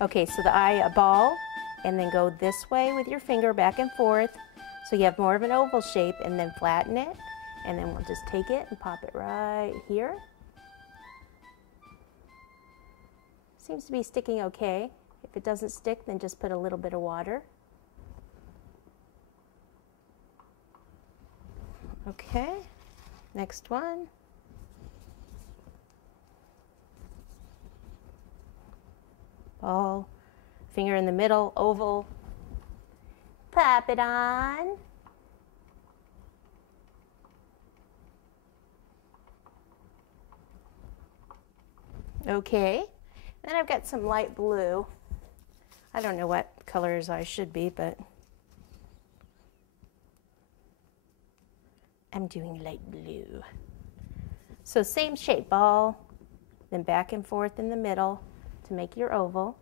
Okay, so the eyeball, and then go this way with your finger back and forth so you have more of an oval shape, and then flatten it, and then we'll just take it and pop it right here. Seems to be sticking okay. If it doesn't stick, then just put a little bit of water. Okay, next one. Ball, finger in the middle, oval. Pop it on. Okay, then I've got some light blue. I don't know what colors I should be, but I'm doing light blue. So same shape, ball, then back and forth in the middle to make your oval.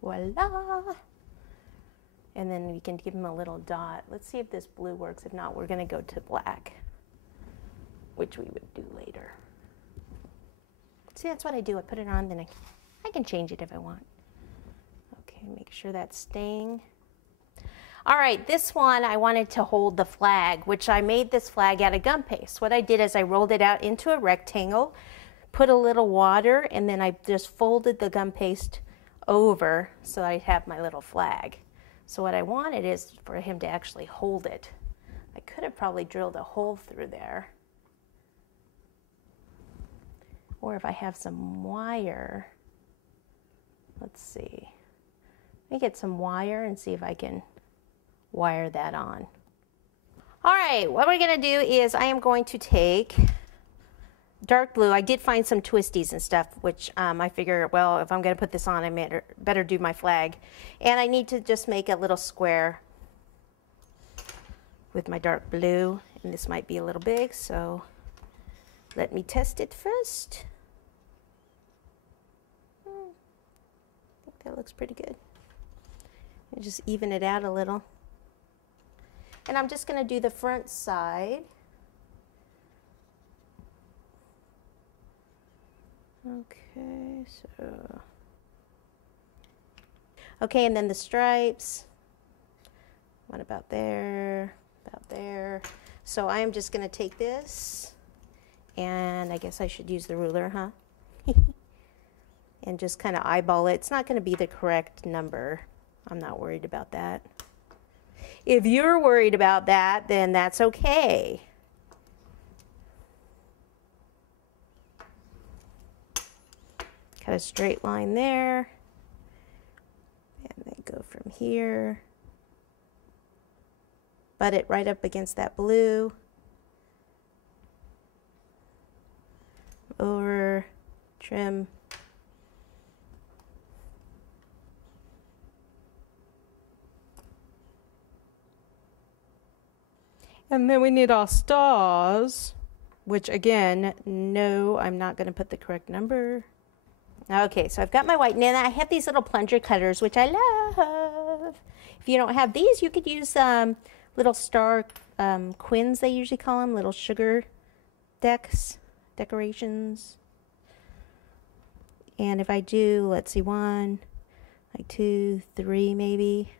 Voila! And then we can give him a little dot. Let's see if this blue works. If not, we're gonna go to black, which we would do later. See, that's what I do. I put it on, then I can change it if I want. Okay, make sure that's staying. All right, this one I wanted to hold the flag, which I made this flag out of gum paste. What I did is I rolled it out into a rectangle, put a little water, and then I just folded the gum paste over so I have my little flag. So what I wanted is for him to actually hold it. I could have probably drilled a hole through there. Or if I have some wire, let's see. Let me get some wire and see if I can wire that on. All right, what we're gonna do is I am going to take dark blue. I did find some twisties and stuff, which I figure, well, if I'm gonna put this on, I better do my flag. And I need to just make a little square with my dark blue, and this might be a little big, so let me test it first. I think that looks pretty good. And just even it out a little. And I'm just gonna do the front side. Okay, so. Okay, and then the stripes. What about there? About there. So I am just gonna take this, and I guess I should use the ruler, huh? And just kind of eyeball it. It's not gonna be the correct number. I'm not worried about that. If you're worried about that, then that's okay. Cut a straight line there, and then go from here, butt it right up against that blue, over, trim, and then we need our stars, which again, no, I'm not going to put the correct number. Okay, so I've got my white, and then I have these little plunger cutters, which I love. If you don't have these, you could use little star quins, they usually call them, little sugar decorations. And if I do, let's see, 1, like 2, 3 maybe.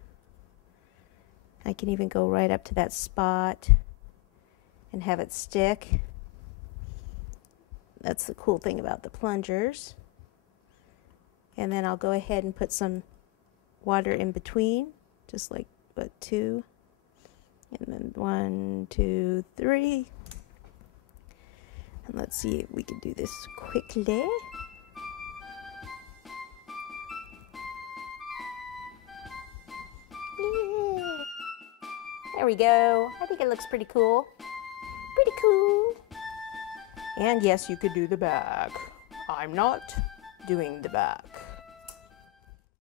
I can even go right up to that spot and have it stick. That's the cool thing about the plungers. And then I'll go ahead and put some water in between, just like 2, and then 1, 2, 3. And let's see if we can do this quickly. Yeah. There we go. I think it looks pretty cool. Pretty cool. And yes, you could do the back. I'm not doing the back.